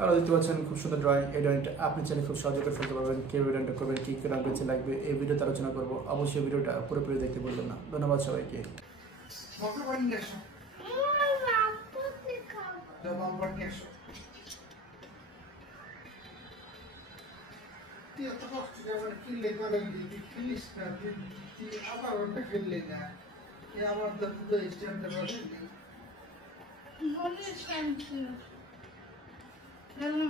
আপনারা দেখতে পাচ্ছেন খুব সুন্দর ড্রয়িং। এই ড্রয়িংটা আপনি চাইলে খুব সহজে করে ফেলতে পারবেন। কীভাবে ড্রয়িংটা করবেন, কী কী রঙ পেন্সিল লাগবে এই ভিডিওতে আলোচনা করবো। অবশ্যই ভিডিওটা পুরোপুরি দেখতে বলবেন না। ধন্যবাদ সবাইকে।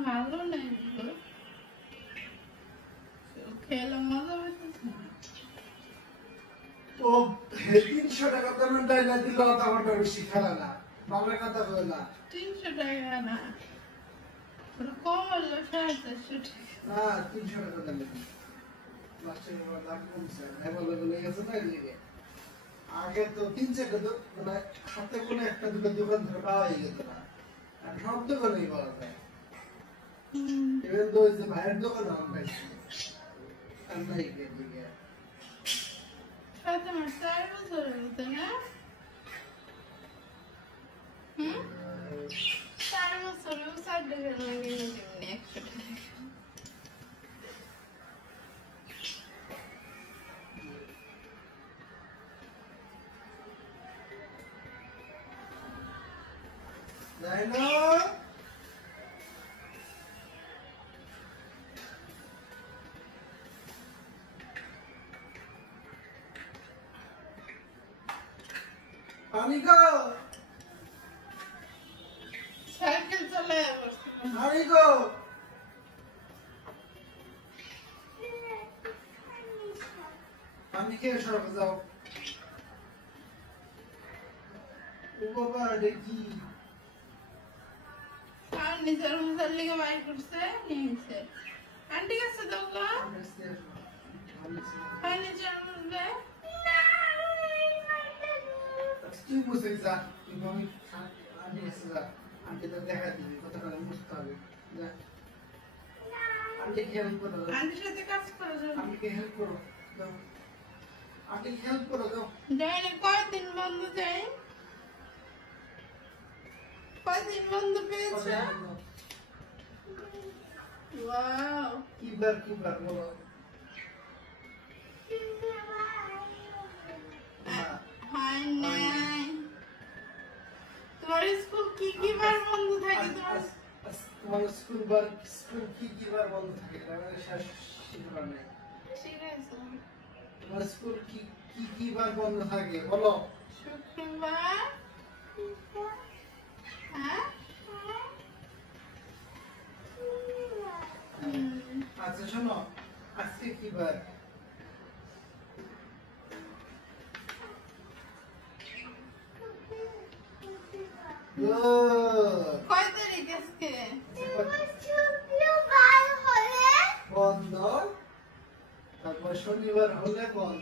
ভালো নেই খেলে মজা হইতেছে। ও 300 টাকা দামের ডাইলা দিল আমার বেশি খেলা না বাবার কথা বলে না 300 টাকা না কম হলো 450 টাকা না 300 টাকা দাম লাস্টে দাম কমছে এবারে বলে গেছে না এদিকে আগে তো 300 টাকা মানে হাতে কোনো একটা দুটো দোকান ধরে পাওয়াই যেত না আর সব দোকানেই পাওয়া যায় এবার তো ওই যে ভাইয়ের দোকানে আমি পাইছি আর নাই এদিকে সাথে আমার 4 বছর হইতো না 4 বছর 60 টাকা লাগে না 100 টাকা নাইনো পানি গো সাইকেল চালায় বসে পানি গো পানি খেয়ে সরব যাও ও বাবা দেখি আর নিজের মশার লিগে বাইর করছে নিয়েছে আন্টি কাছে দাও গো আর নিজের মশলে তুই বুঝে যা তুমি আমি এসে যা আন্টি তো দেখা দিবি কত টাকা বুঝতে হবে যা আন্টি হেল্প করো আন্টির সাথে কাজ করা যাবে আন্টিকে হেল্প করো দাও আন্টি হেল্প করো দাও ডাইনে কয়দিন বন্ধ যায় কয়দিন বন্ধ পেয়েছে ওয়াও কিবার বলো হাই নাই তোমার স্কুল কি বার বন্ধ থাকে তোমার স্কুল কি বার বন্ধ থাকে আমাদের শেষ শিখবার নেই শিখাইছো তোমার স্কুল কি বার বন্ধ থাকে বলো শুক্রবার হ্যাঁ আচ্ছা শোনো আজকে কি বার কয় তারিখ আজকে বন্ধ তারপর শনিবার হলে বন্ধ